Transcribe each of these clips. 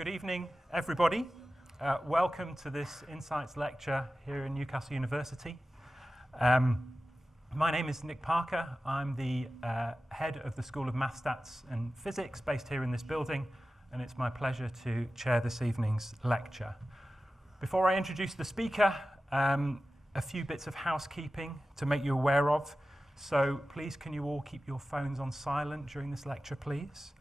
Good evening, everybody. Welcome to this Insights lecture here in Newcastle University. My name is Nick Parker. I'm the head of the School of Maths, Stats and Physics based here in this building, and it's my pleasure to chair this evening's lecture. Before I introduce the speaker, a few bits of housekeeping to make you aware of. So please, can you all keep your phones on silent during this lecture, please?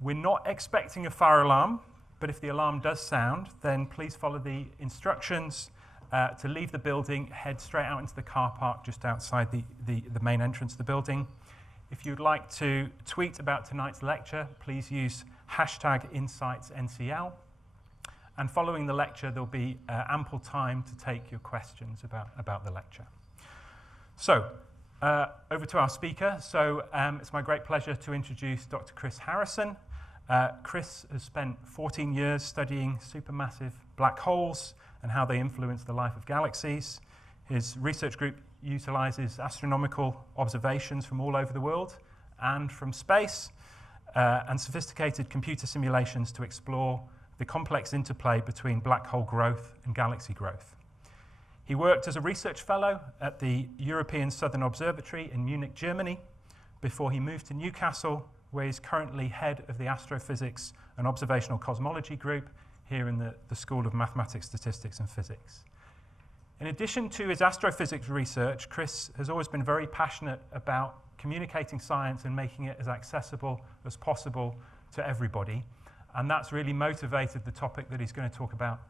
We're not expecting a fire alarm, but if the alarm does sound, then please follow the instructions to leave the building, head straight out into the car park just outside the main entrance of the building. If you'd like to tweet about tonight's lecture, please use #InsightsNCL. And following the lecture, there'll be ample time to take your questions about the lecture. So, over to our speaker. So it's my great pleasure to introduce Dr. Chris Harrison. Chris has spent 14 years studying supermassive black holes and how they influence the life of galaxies. His research group utilizes astronomical observations from all over the world and from space and sophisticated computer simulations to explore the complex interplay between black hole growth and galaxy growth. He worked as a research fellow at the European Southern Observatory in Munich, Germany, before he moved to Newcastle, where he's currently head of the Astrophysics and Observational Cosmology Group here in the School of Mathematics, Statistics and Physics. In addition to his astrophysics research, Chris has always been very passionate about communicating science and making it as accessible as possible to everybody. And that's really motivated the topic that he's going to talk about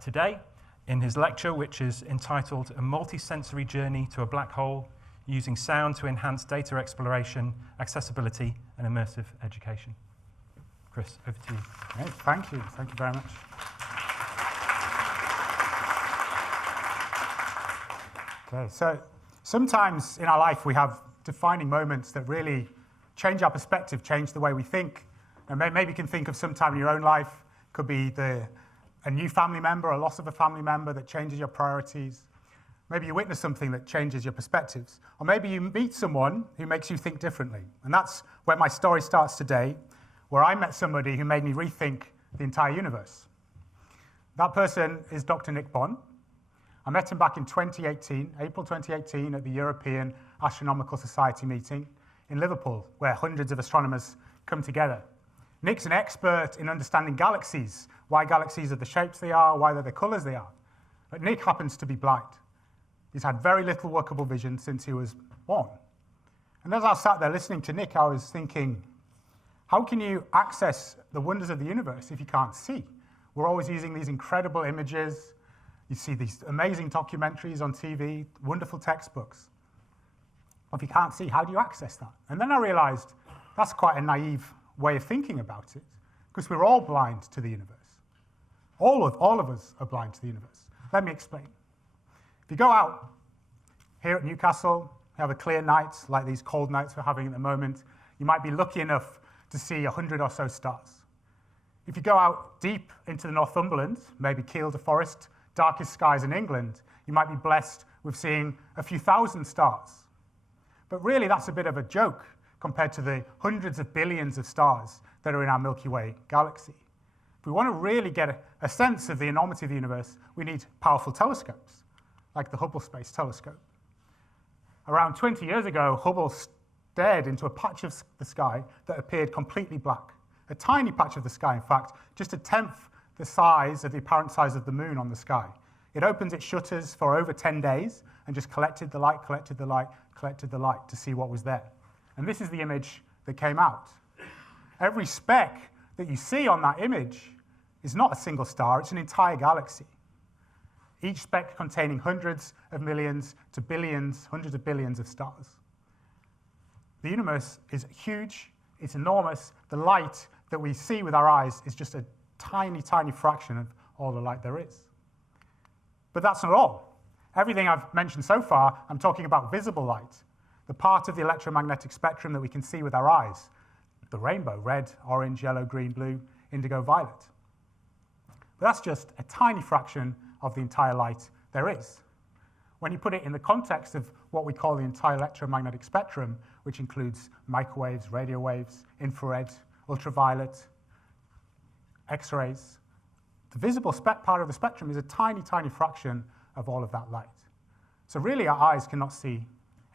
today in his lecture, which is entitled A Multisensory Journey to a Black Hole, Using Sound to Enhance Data Exploration, Accessibility, and Immersive Education. Chris, over to you. Great, thank you. Thank you very much. Okay, so sometimes in our life we have defining moments that really change our perspective, change the way we think. And maybe you can think of some time in your own life. It could be a new family member, a loss of a family member that changes your priorities. Maybe you witness something that changes your perspectives. Or maybe you meet someone who makes you think differently. And that's where my story starts today, where I met somebody who made me rethink the entire universe. That person is Dr. Nick Bond. I met him back in 2018, April 2018, at the European Astronomical Society meeting in Liverpool, where hundreds of astronomers come together. Nick's an expert in understanding galaxies, why galaxies are the shapes they are, why they're the colors they are. But Nick happens to be blind. He's had very little workable vision since he was born. And as I sat there listening to Nick, I was thinking, how can you access the wonders of the universe if you can't see? We're always using these incredible images. You see these amazing documentaries on TV, wonderful textbooks. If you can't see, how do you access that? And then I realized that's quite a naive way of thinking about it, because we're all blind to the universe. All of us are blind to the universe. Let me explain. If you go out here at Newcastle, you have a clear night, like these cold nights we're having at the moment, you might be lucky enough to see 100 or so stars. If you go out deep into the Northumberland, maybe Kielder Forest, darkest skies in England, you might be blessed with seeing a few thousand stars. But really, that's a bit of a joke compared to the hundreds of billions of stars that are in our Milky Way galaxy. If we want to really get a sense of the enormity of the universe, we need powerful telescopes, like the Hubble Space Telescope. Around 20 years ago, Hubble stared into a patch of the sky that appeared completely black. A tiny patch of the sky, in fact, just a tenth the size of the apparent size of the moon on the sky. It opened its shutters for over 10 days and just collected the light, collected the light, collected the light to see what was there. And this is the image that came out. Every speck that you see on that image is not a single star, it's an entire galaxy. Each speck containing hundreds of millions to billions, hundreds of billions of stars. The universe is huge, it's enormous. The light that we see with our eyes is just a tiny, tiny fraction of all the light there is. But that's not all. Everything I've mentioned so far, I'm talking about visible light, the part of the electromagnetic spectrum that we can see with our eyes. The rainbow, red, orange, yellow, green, blue, indigo, violet. But that's just a tiny fraction of the entire light there is. When you put it in the context of what we call the entire electromagnetic spectrum, which includes microwaves, radio waves, infrared, ultraviolet, X-rays. The visible part of the spectrum is a tiny, tiny fraction of all of that light. So really, our eyes cannot see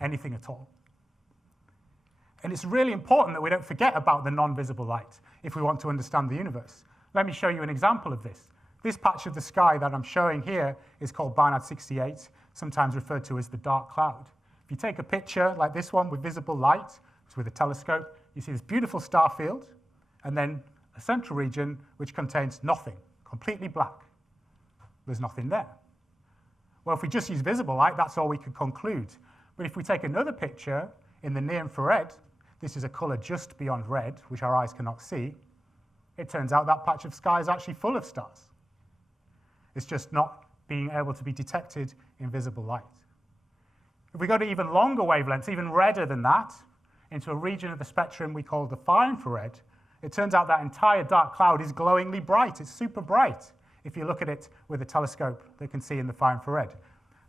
anything at all. And it's really important that we don't forget about the non-visible light if we want to understand the universe. Let me show you an example of this. This patch of the sky that I'm showing here is called Barnard 68, sometimes referred to as the dark cloud. If you take a picture like this one with visible light, it's with a telescope, you see this beautiful star field, and then a central region which contains nothing, completely black. There's nothing there. Well, if we just use visible light, that's all we could conclude. But if we take another picture in the near-infrared, this is a color just beyond red, which our eyes cannot see, it turns out that patch of sky is actually full of stars. It's just not being able to be detected in visible light. If we go to even longer wavelengths, even redder than that, into a region of the spectrum we call the far infrared, it turns out that entire dark cloud is glowingly bright. It's super bright if you look at it with a telescope they can see in the far infrared.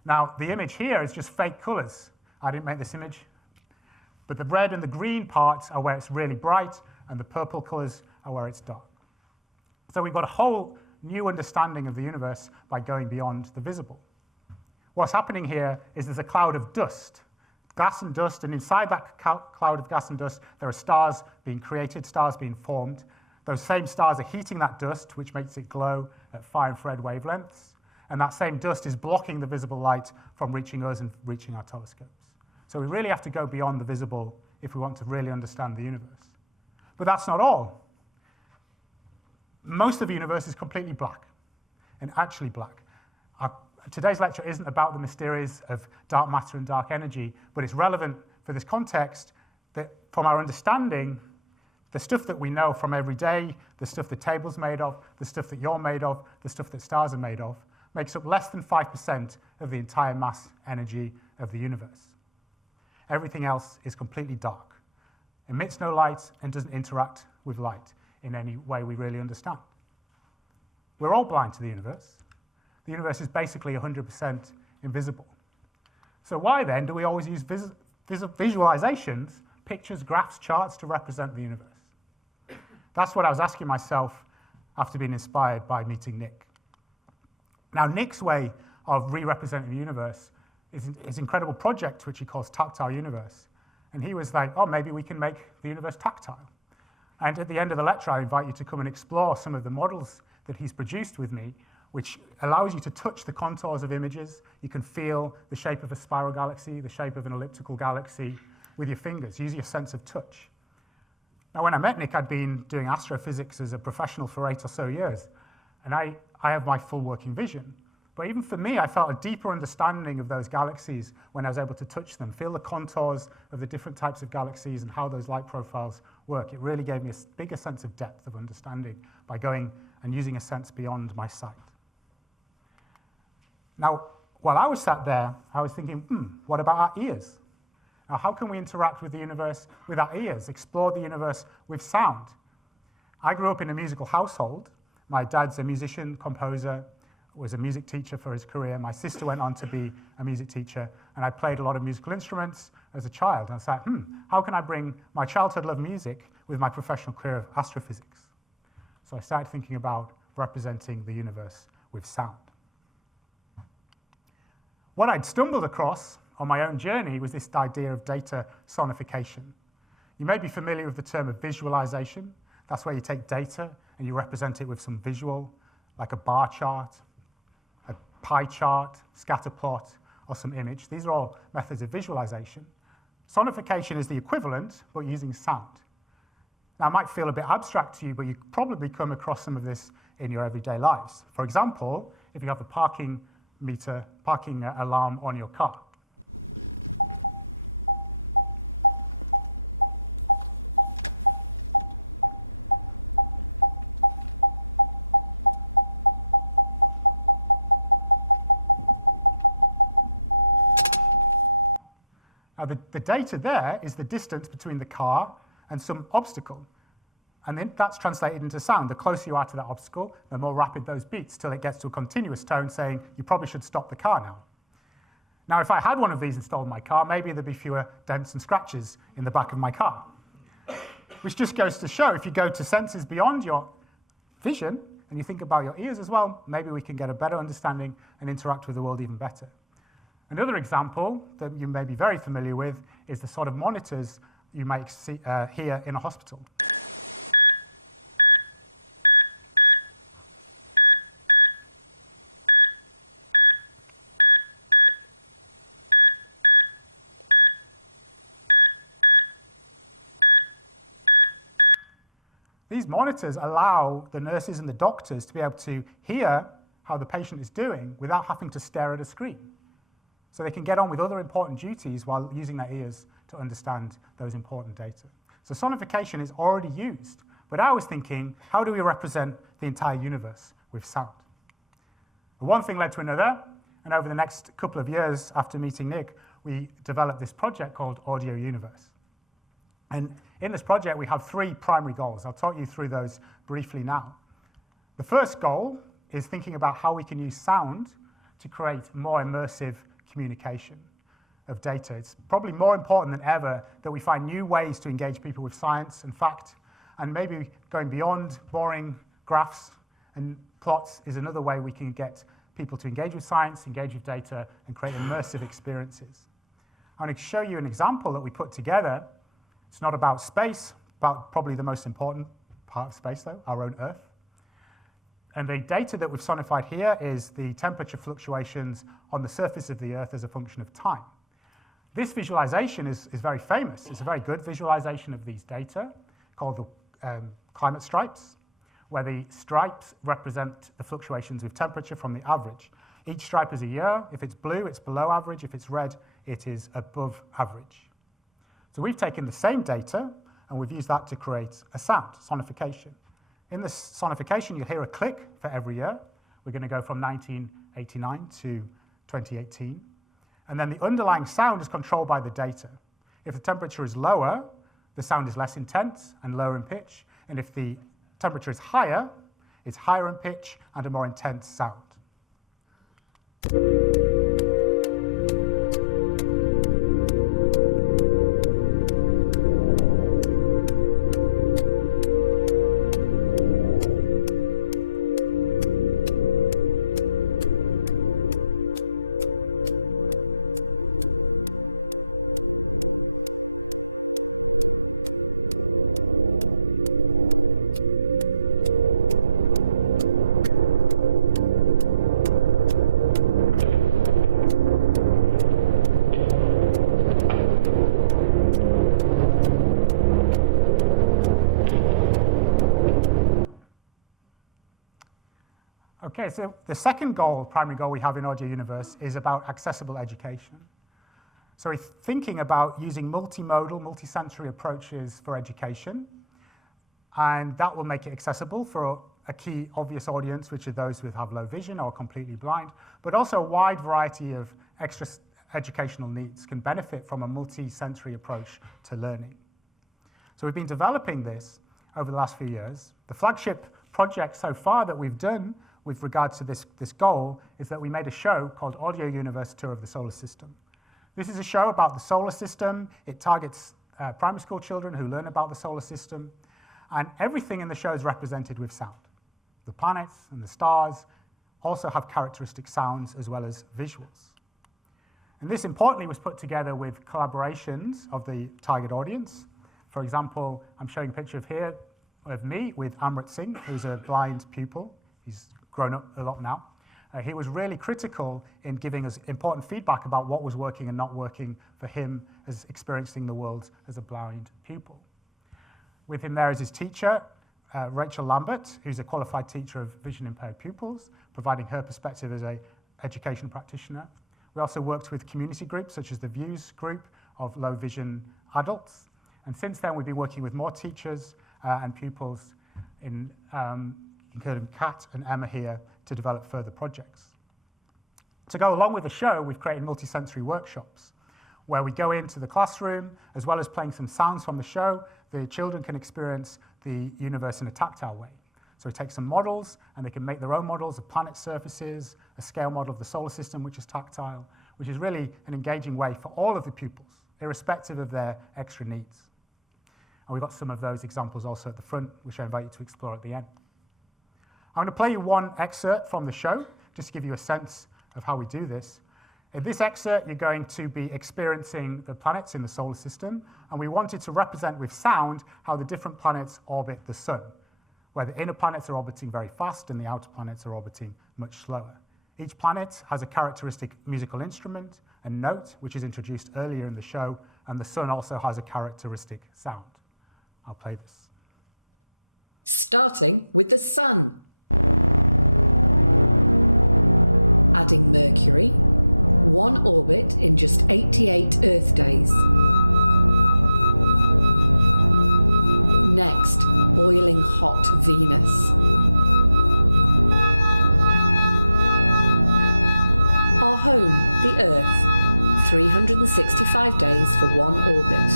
Now, the image here is just fake colors. I didn't make this image. But the red and the green parts are where it's really bright, and the purple colors are where it's dark. So we've got a whole new understanding of the universe by going beyond the visible. What's happening here is there's a cloud of dust, gas and dust, and inside that cloud of gas and dust, there are stars being created, stars being formed. Those same stars are heating that dust, which makes it glow at far infrared wavelengths, and that same dust is blocking the visible light from reaching us and reaching our telescopes. So we really have to go beyond the visible if we want to really understand the universe. But that's not all. Most of the universe is completely black, and actually black. Today's lecture isn't about the mysteries of dark matter and dark energy, but it's relevant for this context that from our understanding, the stuff that we know from every day, the stuff the table's made of, the stuff that you're made of, the stuff that stars are made of, makes up less than 5% of the entire mass energy of the universe. Everything else is completely dark, emits no light, and doesn't interact with light in any way we really understand. We're all blind to the universe. The universe is basically 100% invisible. So why then do we always use visualizations, pictures, graphs, charts to represent the universe? That's what I was asking myself after being inspired by meeting Nick. Now, Nick's way of re-representing the universe is his incredible project, which he calls Tactile Universe. And he was like, oh, maybe we can make the universe tactile. And at the end of the lecture, I invite you to come and explore some of the models that he's produced with me, which allows you to touch the contours of images. You can feel the shape of a spiral galaxy, the shape of an elliptical galaxy with your fingers. Use your sense of touch. Now, when I met Nick, I'd been doing astrophysics as a professional for 8 or so years, and I have my full working vision. But even for me, I felt a deeper understanding of those galaxies when I was able to touch them, feel the contours of the different types of galaxies and how those light profiles work. It really gave me a bigger sense of depth of understanding by going and using a sense beyond my sight. Now, while I was sat there, I was thinking, what about our ears? Now, how can we interact with the universe with our ears, explore the universe with sound? I grew up in a musical household. My dad's a musician, composer, was a music teacher for his career. My sister went on to be a music teacher, and I played a lot of musical instruments as a child. And I thought, how can I bring my childhood love of music with my professional career of astrophysics? So I started thinking about representing the universe with sound. What I'd stumbled across on my own journey was this idea of data sonification. You may be familiar with the term of visualization. That's where you take data and you represent it with some visual, like a bar chart, a pie chart, scatter plot, or some image. These are all methods of visualization. Sonification is the equivalent, but using sound. Now, it might feel a bit abstract to you, but you probably come across some of this in your everyday lives. For example, if you have a parking alarm on your car. Now, the data there is the distance between the car and some obstacle. And then that's translated into sound. The closer you are to that obstacle, the more rapid those beats, till it gets to a continuous tone saying, you probably should stop the car now. Now, if I had one of these installed in my car, maybe there'd be fewer dents and scratches in the back of my car. Which just goes to show, if you go to senses beyond your vision, and you think about your ears as well, maybe we can get a better understanding and interact with the world even better. Another example that you may be very familiar with is the sort of monitors you might see, hear in a hospital. These monitors allow the nurses and the doctors to be able to hear how the patient is doing without having to stare at a screen. So they can get on with other important duties while using their ears to understand those important data. So sonification is already used, but I was thinking, how do we represent the entire universe with sound? And one thing led to another, and over the next couple of years after meeting Nick, we developed this project called Audio Universe. And in this project, we have 3 primary goals. I'll talk you through those briefly now. The first goal is thinking about how we can use sound to create more immersive communication of data. It's probably more important than ever that we find new ways to engage people with science and fact, and maybe going beyond boring graphs and plots is another way we can get people to engage with science, engage with data, and create immersive experiences. I'm going to show you an example that we put together. It's not about space, about probably the most important part of space, though, our own Earth. And the data that we've sonified here is the temperature fluctuations on the surface of the Earth as a function of time. This visualization is very famous. It's a very good visualization of these data called the climate stripes, where the stripes represent the fluctuations with temperature from the average. Each stripe is a year. If it's blue, it's below average. If it's red, it is above average. So we've taken the same data, and we've used that to create a sound, sonification. In this sonification, you'll hear a click for every year. We're going to go from 1989 to 2018. And then the underlying sound is controlled by the data. If the temperature is lower, the sound is less intense and lower in pitch. And if the temperature is higher, it's higher in pitch and a more intense sound. Okay, so the second goal, primary goal we have in Audio Universe is about accessible education. So we're thinking about using multimodal, multisensory approaches for education, and that will make it accessible for a key obvious audience, which are those who have low vision or completely blind, but also a wide variety of extra educational needs can benefit from a multisensory approach to learning. So we've been developing this over the last few years. The flagship project so far that we've done with regards to this goal is that we made a show called Audio Universe Tour of the Solar System. This is a show about the solar system. It targets primary school children who learn about the solar system, and everything in the show is represented with sound. The planets and the stars also have characteristic sounds as well as visuals. And this, importantly, was put together with collaborations of the target audience. For example, I'm showing a picture here of me with Amrit Singh, who's a blind pupil. He's grown up a lot now. He was really critical in giving us important feedback about what was working and not working for him as experiencing the world as a blind pupil. With him there is his teacher, Rachel Lambert, who's a qualified teacher of vision-impaired pupils, providing her perspective as an education practitioner. We also worked with community groups, such as the Views group of low vision adults. And since then, we've been working with more teachers and pupils including Kat and Emma here, to develop further projects. To go along with the show, we've created multisensory workshops where we go into the classroom, as well as playing some sounds from the show, the children can experience the universe in a tactile way. So we take some models, and they can make their own models of planet surfaces, a scale model of the solar system, which is tactile, which is really an engaging way for all of the pupils, irrespective of their extra needs. And we've got some of those examples also at the front, which I invite you to explore at the end. I'm going to play you one excerpt from the show, just to give you a sense of how we do this. In this excerpt, you're going to be experiencing the planets in the solar system, and we wanted to represent with sound how the different planets orbit the sun, where the inner planets are orbiting very fast and the outer planets are orbiting much slower. Each planet has a characteristic musical instrument and note, which is introduced earlier in the show, and the sun also has a characteristic sound. I'll play this. Starting with the sun. Adding Mercury. One orbit in just 88 Earth days. Next, boiling hot Venus. Our home, the Earth. 365 days for one orbit.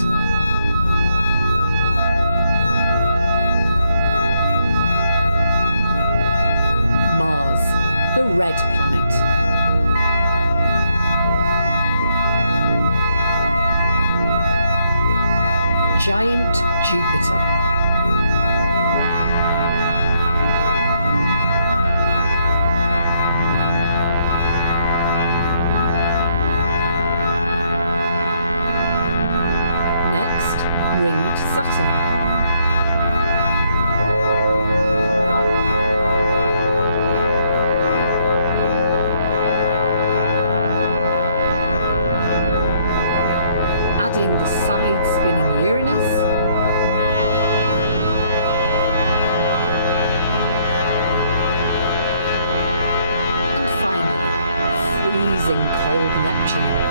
Mars, the red planet. Giant Jupiter. Next, ringed Saturn. Adding the side-spinning Uranus. Finally, freezing cold Neptune.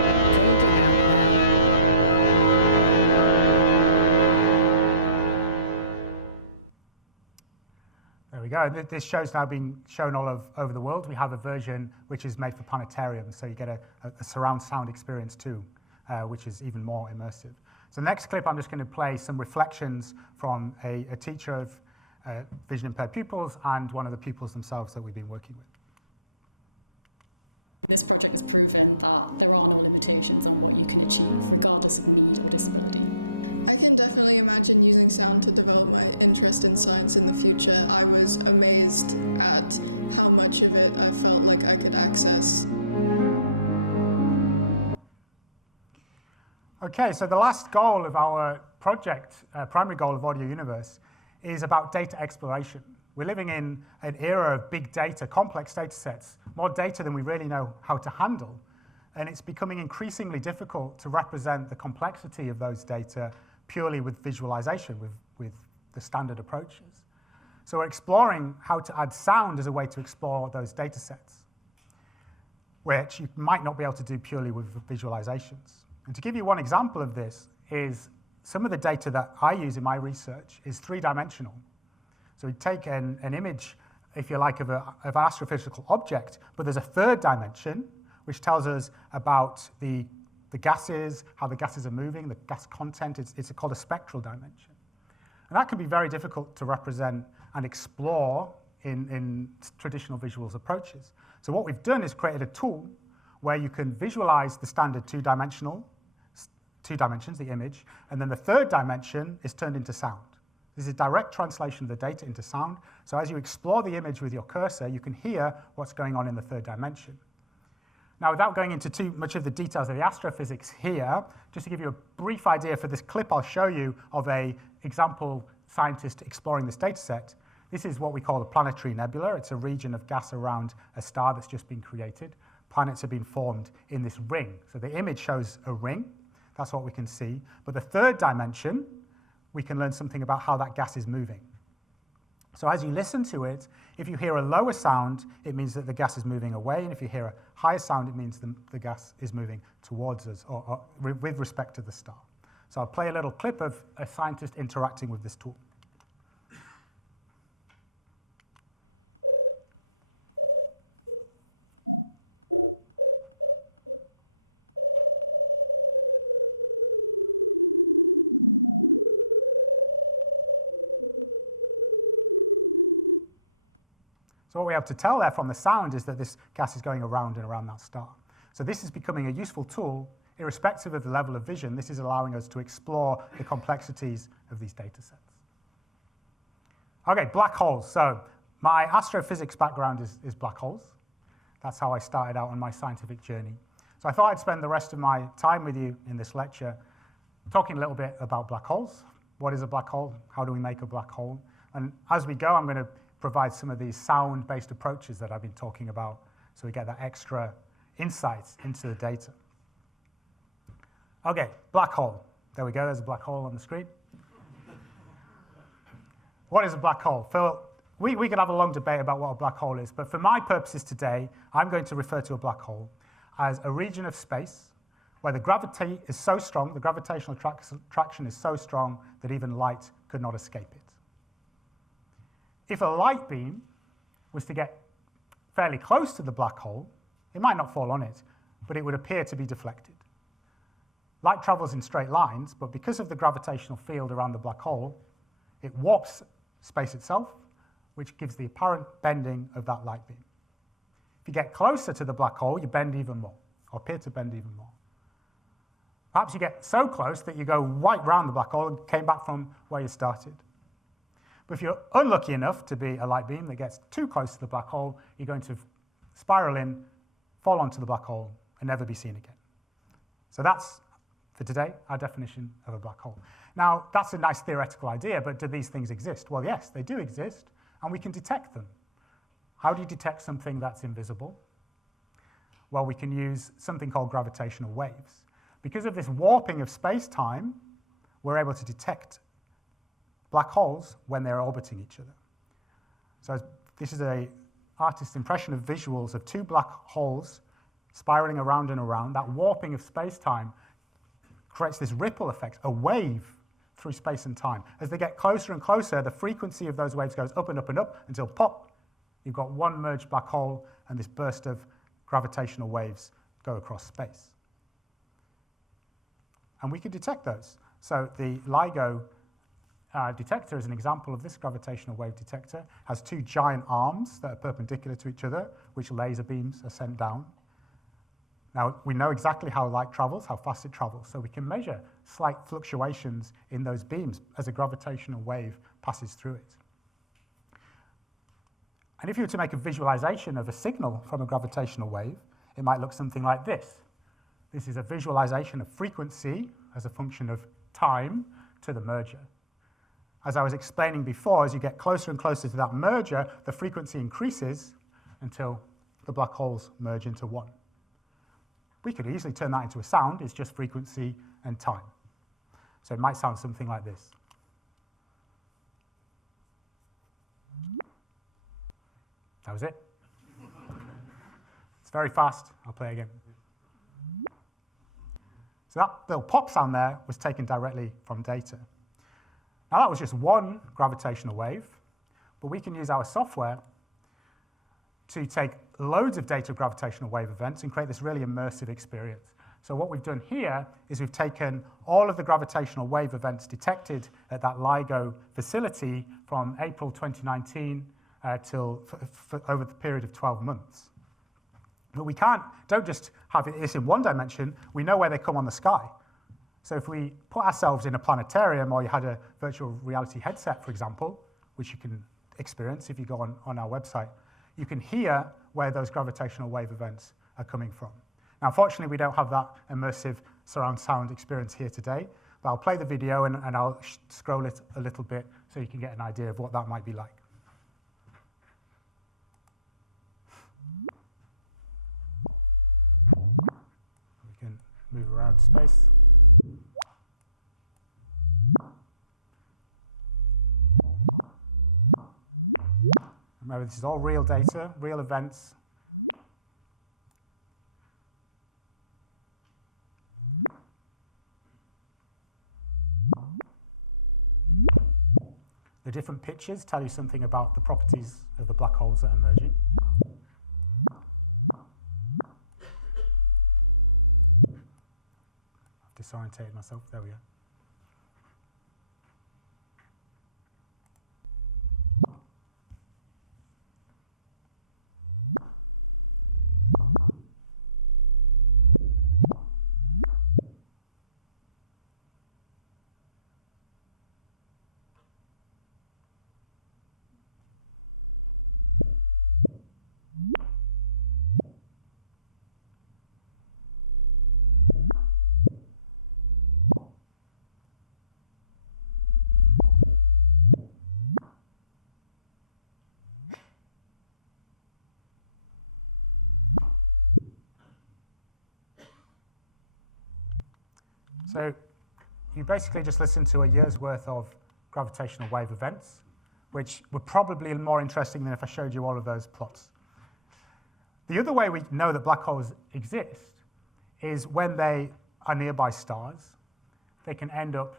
Fading out now. There we go. This show's now being shown all over the world. We have a version which is made for planetariums, so you get a surround sound experience too, which is even more immersive. So next clip, I'm just going to play some reflections from a teacher of vision impaired pupils and one of the pupils themselves that we've been working with. This project has proven that there are no limitations on what you can achieve regardless of need or disability. I can definitely imagine using sound to develop my interest in science in the future. I was amazed at how much of it I felt like I could access. Okay, so the last goal of our project, primary goal of Audio Universe, is about data exploration. We're living in an era of big data, complex data sets, more data than we really know how to handle. And it's becoming increasingly difficult to represent the complexity of those data purely with visualization, with the standard approaches. So we're exploring how to add sound as a way to explore those data sets, which you might not be able to do purely with visualizations. And to give you one example of this is some of the data that I use in my research is three-dimensional. So we take an image, if you like, of an astrophysical object, but there's a third dimension, which tells us about the gases, how the gases are moving, the gas content. It's called a spectral dimension. And that can be very difficult to represent and explore in traditional visuals approaches. So what we've done is created a tool where you can visualize the standard two dimensions, the image, and then the third dimension is turned into sound. This is a direct translation of the data into sound. So as you explore the image with your cursor, you can hear what's going on in the third dimension. Now, without going into too much of the details of the astrophysics here, just to give you a brief idea for this clip I'll show you of an example scientist exploring this data set. This is what we call a planetary nebula. It's a region of gas around a star that's just been created. Planets have been formed in this ring. So the image shows a ring. That's what we can see. But the third dimension, we can learn something about how that gas is moving. So as you listen to it, if you hear a lower sound, it means that the gas is moving away, and if you hear a higher sound, it means the gas is moving towards us, or with respect to the star. So I'll play a little clip of a scientist interacting with this tool. So what we have to tell there from the sound is that this gas is going around and around that star. So this is becoming a useful tool, irrespective of the level of vision. This is allowing us to explore the complexities of these data sets. Okay, black holes. So my astrophysics background is black holes. That's how I started out on my scientific journey. So I thought I'd spend the rest of my time with you in this lecture talking a little bit about black holes. What is a black hole? How do we make a black hole? And as we go, I'm going to provide some of these sound-based approaches that I've been talking about so we get that extra insights into the data. Okay, black hole. There we go, there's a black hole on the screen. What is a black hole? We could have a long debate about what a black hole is, but for my purposes today, I'm going to refer to a black hole as a region of space where the gravity is so strong, the gravitational attraction is so strong that even light could not escape it. If a light beam was to get fairly close to the black hole, it might not fall on it, but it would appear to be deflected. Light travels in straight lines, but because of the gravitational field around the black hole, it warps space itself, which gives the apparent bending of that light beam. If you get closer to the black hole, you bend even more, or appear to bend even more. Perhaps you get so close that you go right round the black hole and came back from where you started. But if you're unlucky enough to be a light beam that gets too close to the black hole, you're going to spiral in, fall onto the black hole, and never be seen again. So that's, for today, our definition of a black hole. Now, that's a nice theoretical idea, but do these things exist? Well, yes, they do exist, and we can detect them. How do you detect something that's invisible? Well, we can use something called gravitational waves. Because of this warping of space-time, we're able to detect black holes when they're orbiting each other. So this is an artist's impression of visuals of two black holes spiraling around and around. That warping of space-time creates this ripple effect, a wave through space and time. As they get closer and closer, the frequency of those waves goes up and up and up until pop, you've got one merged black hole and this burst of gravitational waves go across space. And we can detect those. So the LIGO detector is an example of this gravitational wave detector. Has two giant arms that are perpendicular to each other, which laser beams are sent down. Now, we know exactly how light travels, how fast it travels, so we can measure slight fluctuations in those beams as a gravitational wave passes through it. And if you were to make a visualization of a signal from a gravitational wave, it might look something like this. This is a visualization of frequency as a function of time to the merger. As I was explaining before, as you get closer and closer to that merger, the frequency increases until the black holes merge into one. We could easily turn that into a sound. It's just frequency and time. So it might sound something like this. That was it. It's very fast. I'll play again. So that little pop sound there was taken directly from data. Now that was just one gravitational wave, but we can use our software to take loads of data of gravitational wave events and create this really immersive experience. So what we've done here is we've taken all of the gravitational wave events detected at that LIGO facility from April 2019 till over the period of 12 months. But we don't just have this in one dimension, we know where they come on the sky. So if we put ourselves in a planetarium, or you had a virtual reality headset, for example, which you can experience if you go on our website, you can hear where those gravitational wave events are coming from. Now, unfortunately, we don't have that immersive surround sound experience here today, but I'll play the video and I'll scroll it a little bit so you can get an idea of what that might be like. We can move around space. Remember, this is all real data, real events. The different pictures tell you something about the properties of the black holes that are emerging. I've disorientated myself. There we go. So you basically just listen to a year's worth of gravitational wave events, which were probably more interesting than if I showed you all of those plots. The other way we know that black holes exist is when they are nearby stars, they can end up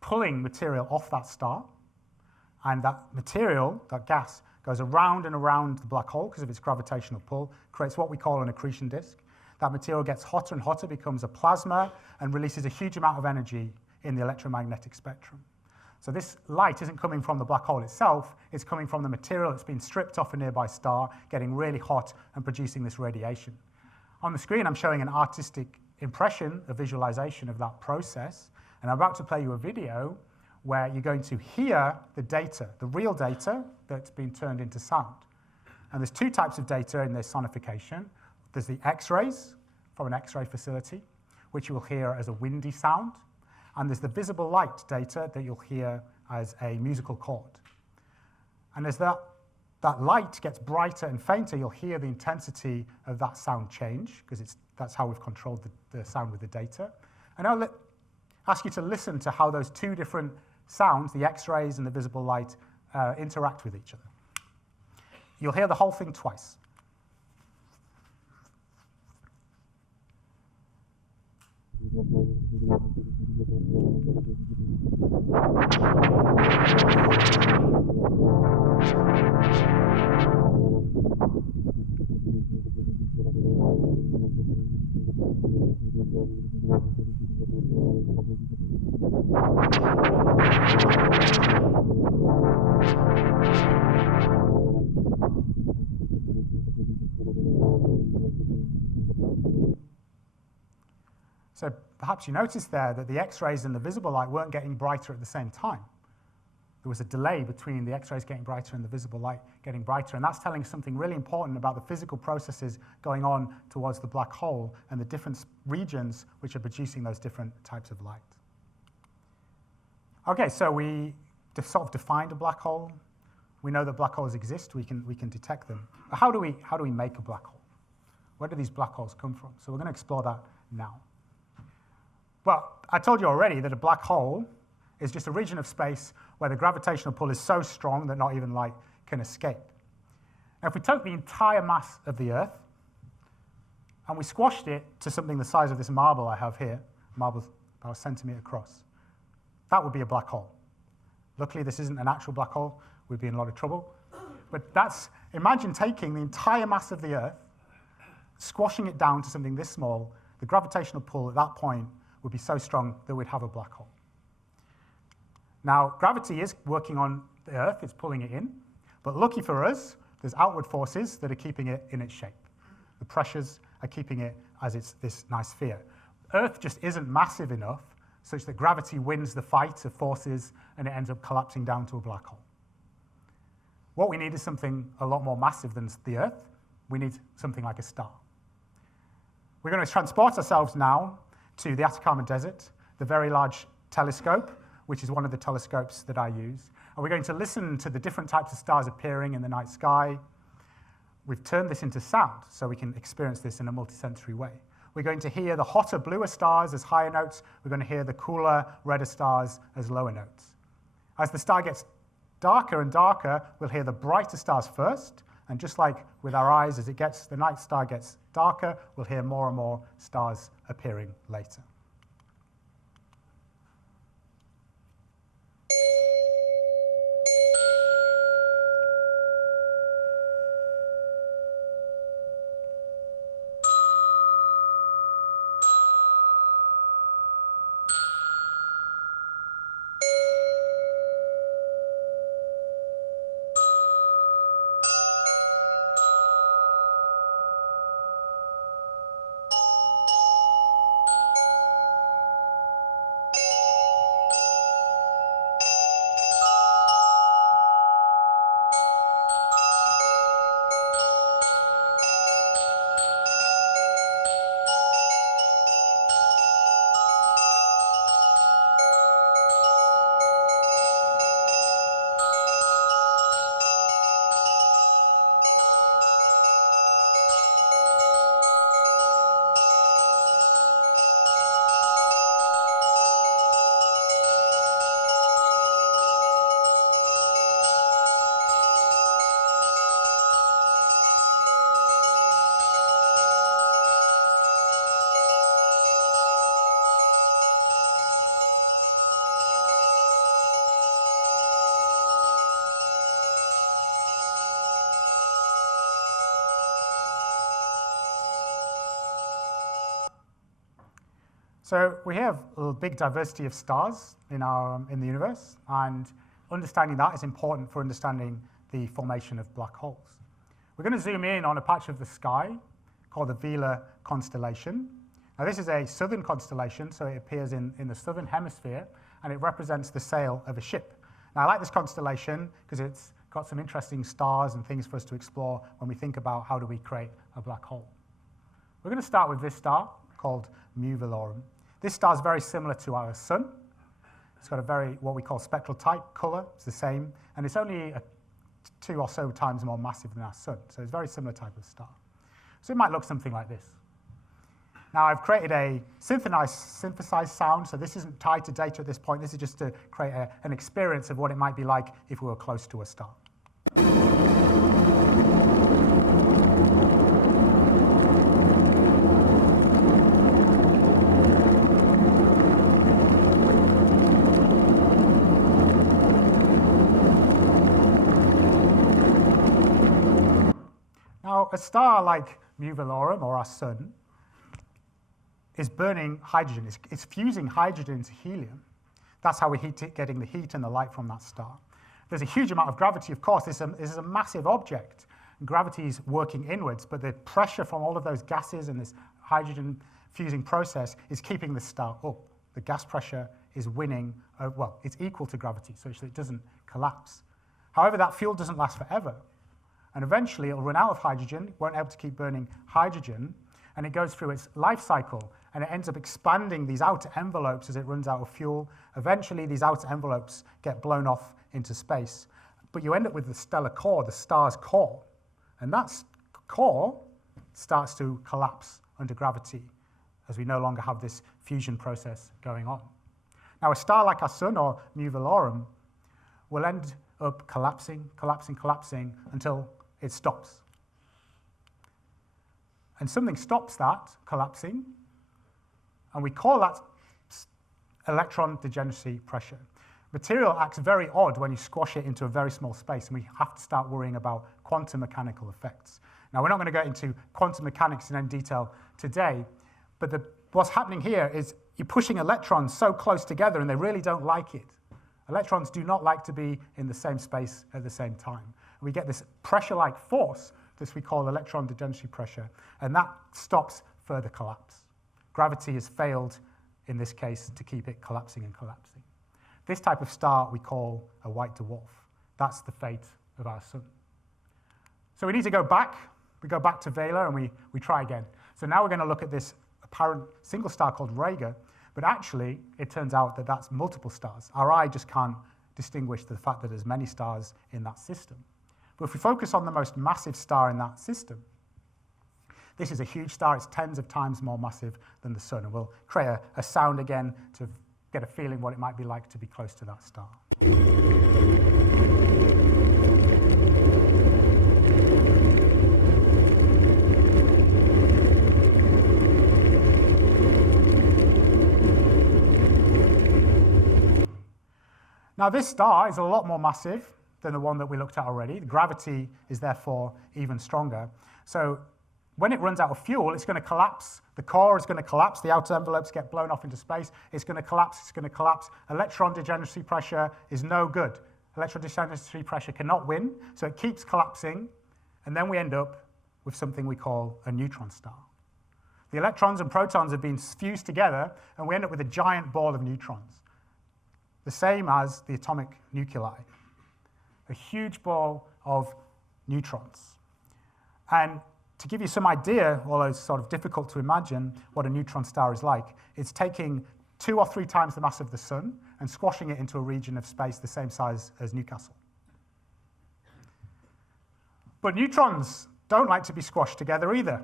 pulling material off that star, and that material, that gas, goes around and around the black hole because of its gravitational pull, creates what we call an accretion disk. That material gets hotter and hotter, becomes a plasma, and releases a huge amount of energy in the electromagnetic spectrum. So this light isn't coming from the black hole itself, it's coming from the material that's been stripped off a nearby star, getting really hot and producing this radiation. On the screen, I'm showing an artistic impression, a visualization of that process, and I'm about to play you a video where you're going to hear the data, the real data that's been turned into sound. And there's two types of data in this sonification. There's the X-rays from an X-ray facility, which you will hear as a windy sound, and there's the visible light data that you'll hear as a musical chord. And as that light gets brighter and fainter, you'll hear the intensity of that sound change, because that's how we've controlled the sound with the data. And I'll ask you to listen to how those two different sounds, the X-rays and the visible light, interact with each other. You'll hear the whole thing twice. So perhaps you noticed there that the X-rays and the visible light weren't getting brighter at the same time. There was a delay between the X-rays getting brighter and the visible light getting brighter, and that's telling us something really important about the physical processes going on towards the black hole and the different regions which are producing those different types of light. Okay, so we sort of defined a black hole. We know that black holes exist. We can detect them. But how do we make a black hole? Where do these black holes come from? So we're going to explore that now. Well, I told you already that a black hole is just a region of space where the gravitational pull is so strong that not even light can escape. Now, if we took the entire mass of the Earth and we squashed it to something the size of this marble I have here, marble's about a centimetre across, that would be a black hole. Luckily, this isn't an actual black hole. We'd be in a lot of trouble. But imagine taking the entire mass of the Earth, squashing it down to something this small. The gravitational pull at that point would be so strong that we'd have a black hole. Now, gravity is working on the Earth, it's pulling it in, but lucky for us, there's outward forces that are keeping it in its shape. The pressures are keeping it as it's this nice sphere. Earth just isn't massive enough such that gravity wins the fight of forces and it ends up collapsing down to a black hole. What we need is something a lot more massive than the Earth. We need something like a star. We're going to transport ourselves now to the Atacama Desert, the Very Large Telescope, which is one of the telescopes that I use. And we're going to listen to the different types of stars appearing in the night sky. We've turned this into sound, so we can experience this in a multisensory way. We're going to hear the hotter, bluer stars as higher notes. We're going to hear the cooler, redder stars as lower notes. As the star gets darker and darker, we'll hear the brighter stars first. And just like with our eyes, as the night star gets darker, we'll hear more and more stars appearing later. So we have a big diversity of stars in the universe, and understanding that is important for understanding the formation of black holes. We're going to zoom in on a patch of the sky called the Vela constellation. Now this is a southern constellation, so it appears in the southern hemisphere, and it represents the sail of a ship. Now I like this constellation because it's got some interesting stars and things for us to explore when we think about how do we create a black hole. We're going to start with this star called Mu Velorum. This star is very similar to our sun. It's got a very, what we call spectral type, color, it's the same, and it's only 2 or so times more massive than our sun, so it's a very similar type of star. So it might look something like this. Now I've created a synthesized sound, so this isn't tied to data at this point, this is just to create an experience of what it might be like if we were close to a star. Now, a star like Mu Velorum, or our sun, is burning hydrogen. It's fusing hydrogen into helium. That's how we're getting the heat and the light from that star. There's a huge amount of gravity, of course. This is a massive object. Gravity is working inwards, but the pressure from all of those gases and this hydrogen fusing process is keeping the star up. The gas pressure is winning, well, it's equal to gravity, so it doesn't collapse. However, that fuel doesn't last forever. And eventually it'll run out of hydrogen, won't be able to keep burning hydrogen, and it goes through its life cycle, and it ends up expanding these outer envelopes as it runs out of fuel. Eventually these outer envelopes get blown off into space, but you end up with the stellar core, the star's core, and that core starts to collapse under gravity as we no longer have this fusion process going on. Now a star like our sun, or Mu Velorum, will end up collapsing until it stops. And something stops that collapsing, and we call that electron degeneracy pressure. Material acts very odd when you squash it into a very small space, and we have to start worrying about quantum mechanical effects. Now, we're not going to go into quantum mechanics in any detail today, but what's happening here is you're pushing electrons so close together, and they really don't like it. Electrons do not like to be in the same space at the same time. We get this pressure-like force, this we call electron degeneracy pressure, and that stops further collapse. Gravity has failed, in this case, to keep it collapsing and collapsing. This type of star we call a white dwarf. That's the fate of our sun. So we need to go back. We go back to Vela and we try again. So now we're going to look at this apparent single star called Rega, but actually it turns out that that's multiple stars. Our eye just can't distinguish the fact that there's many stars in that system. But if we focus on the most massive star in that system, this is a huge star. It's tens of times more massive than the sun. And we'll create a sound again to get a feeling what it might be like to be close to that star. Now this star is a lot more massive than the one that we looked at already. The gravity is therefore even stronger. So when it runs out of fuel, it's going to collapse. The core is going to collapse. The outer envelopes get blown off into space. It's going to collapse. It's going to collapse. Electron degeneracy pressure is no good. Electron degeneracy pressure cannot win, so it keeps collapsing, and then we end up with something we call a neutron star. The electrons and protons have been fused together, and we end up with a giant ball of neutrons, the same as the atomic nuclei, a huge ball of neutrons. And to give you some idea, although it's sort of difficult to imagine what a neutron star is like, it's taking 2 or 3 times the mass of the sun and squashing it into a region of space the same size as Newcastle. But neutrons don't like to be squashed together either.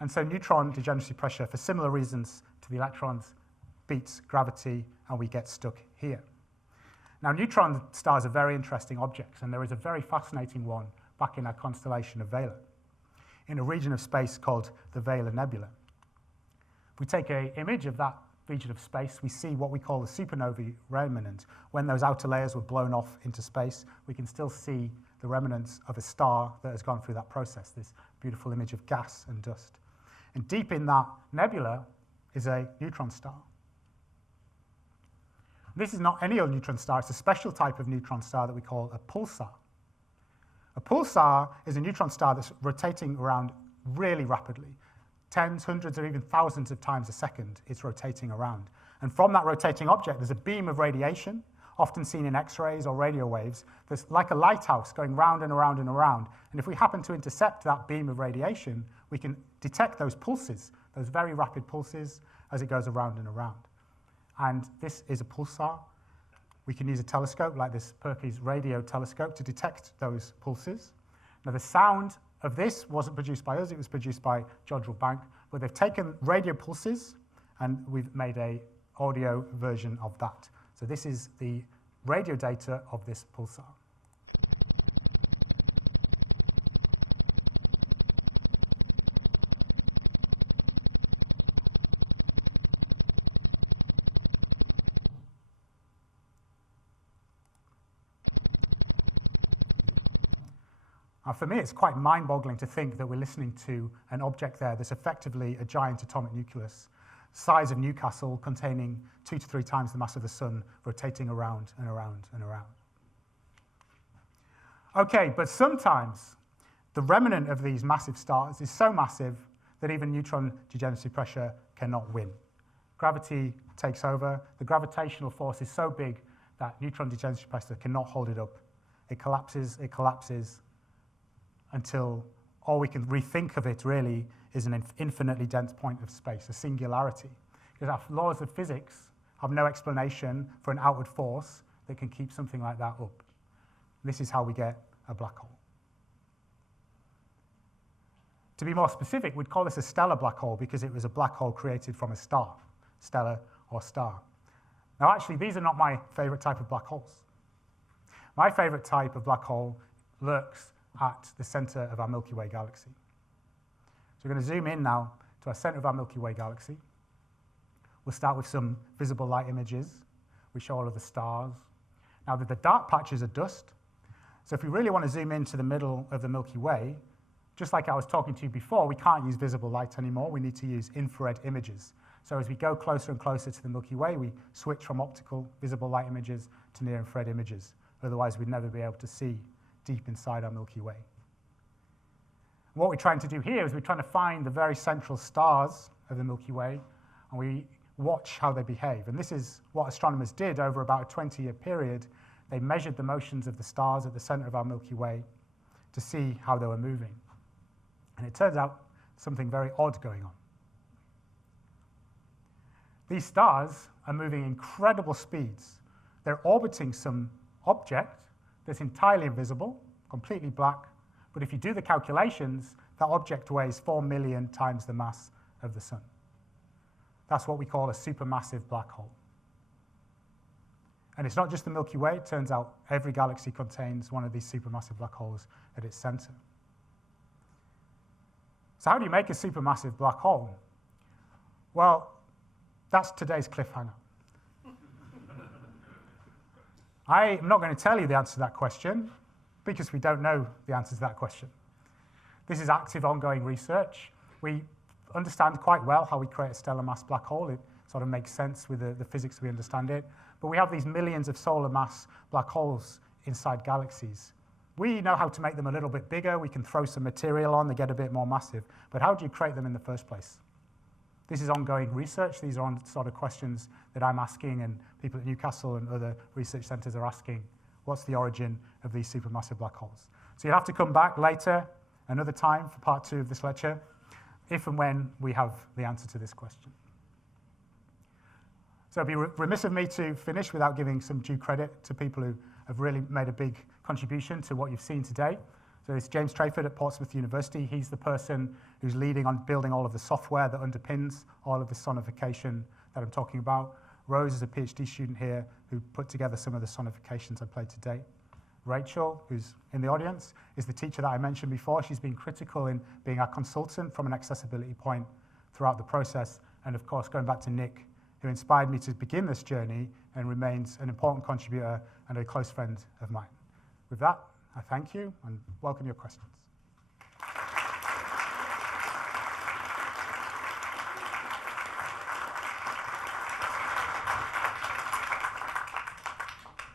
And so neutron degeneracy pressure, for similar reasons to the electrons, beats gravity, and we get stuck here. Now, neutron stars are very interesting objects, and there is a very fascinating one back in our constellation of Vela, in a region of space called the Vela Nebula. If we take an image of that region of space, we see what we call the supernovae remnant. When those outer layers were blown off into space, we can still see the remnants of a star that has gone through that process, this beautiful image of gas and dust. And deep in that nebula, is a neutron star. This is not any old neutron star, it's a special type of neutron star that we call a pulsar. A pulsar is a neutron star that's rotating around really rapidly. Tens, hundreds, or even thousands of times a second it's rotating around. And from that rotating object, there's a beam of radiation, often seen in X-rays or radio waves, that's like a lighthouse going round and around and around. And if we happen to intercept that beam of radiation, we can detect those pulses, those very rapid pulses, as it goes around and around. And this is a pulsar. We can use a telescope like this Perky's radio telescope to detect those pulses. Now the sound of this wasn't produced by us, it was produced by Jodrell Bank, but they've taken radio pulses and we've made an audio version of that. So this is the radio data of this pulsar. For me, it's quite mind-boggling to think that we're listening to an object there that's effectively a giant atomic nucleus, size of Newcastle, containing 2 to 3 times the mass of the sun, rotating around and around and around. Okay, but sometimes the remnant of these massive stars is so massive that even neutron degeneracy pressure cannot win. Gravity takes over. The gravitational force is so big that neutron degeneracy pressure cannot hold it up. It collapses, until all we can rethink of it really is an infinitely dense point of space, a singularity. Because our laws of physics have no explanation for an outward force that can keep something like that up. This is how we get a black hole. To be more specific, we'd call this a stellar black hole because it was a black hole created from a star, stellar or star. Now actually, these are not my favorite type of black holes. My favorite type of black hole lurks at the center of our Milky Way galaxy. So we're going to zoom in now to our center of our Milky Way galaxy. We'll start with some visible light images. We show all of the stars. Now the dark patches are dust. So if we really want to zoom into the middle of the Milky Way, just like I was talking to you before, we can't use visible light anymore. We need to use infrared images. So as we go closer and closer to the Milky Way, we switch from optical visible light images to near-infrared images. Otherwise, we'd never be able to see deep inside our Milky Way. What we're trying to do here is we're trying to find the very central stars of the Milky Way, and we watch how they behave. And this is what astronomers did over about a 20-year period. They measured the motions of the stars at the center of our Milky Way to see how they were moving. And it turns out something very odd going on. These stars are moving incredible speeds. They're orbiting some object that's entirely invisible, completely black, but if you do the calculations, that object weighs 4 million times the mass of the sun. That's what we call a supermassive black hole. And it's not just the Milky Way, it turns out every galaxy contains one of these supermassive black holes at its center. So how do you make a supermassive black hole? Well, that's today's cliffhanger. I'm not going to tell you the answer to that question because we don't know the answer to that question. This is active, ongoing research. We understand quite well how we create a stellar mass black hole. It sort of makes sense with the physics we understand it. But we have these millions of solar mass black holes inside galaxies. We know how to make them a little bit bigger. We can throw some material on, they get a bit more massive. But how do you create them in the first place? This is ongoing research. These are sort of questions that I'm asking and people at Newcastle and other research centers are asking. What's the origin of these supermassive black holes? So you'll have to come back later, another time, for part 2 of this lecture, if and when we have the answer to this question. So it'd be remiss of me to finish without giving some due credit to people who have really made a big contribution to what you've seen today. So it's James Trayford at Portsmouth University. He's the person who's leading on building all of the software that underpins all of the sonification that I'm talking about. Rose is a PhD student here who put together some of the sonifications I played today. Rachel, who's in the audience, is the teacher that I mentioned before. She's been critical in being our consultant from an accessibility point throughout the process. And of course, going back to Nick, who inspired me to begin this journey and remains an important contributor and a close friend of mine. With that, I thank you and welcome your questions.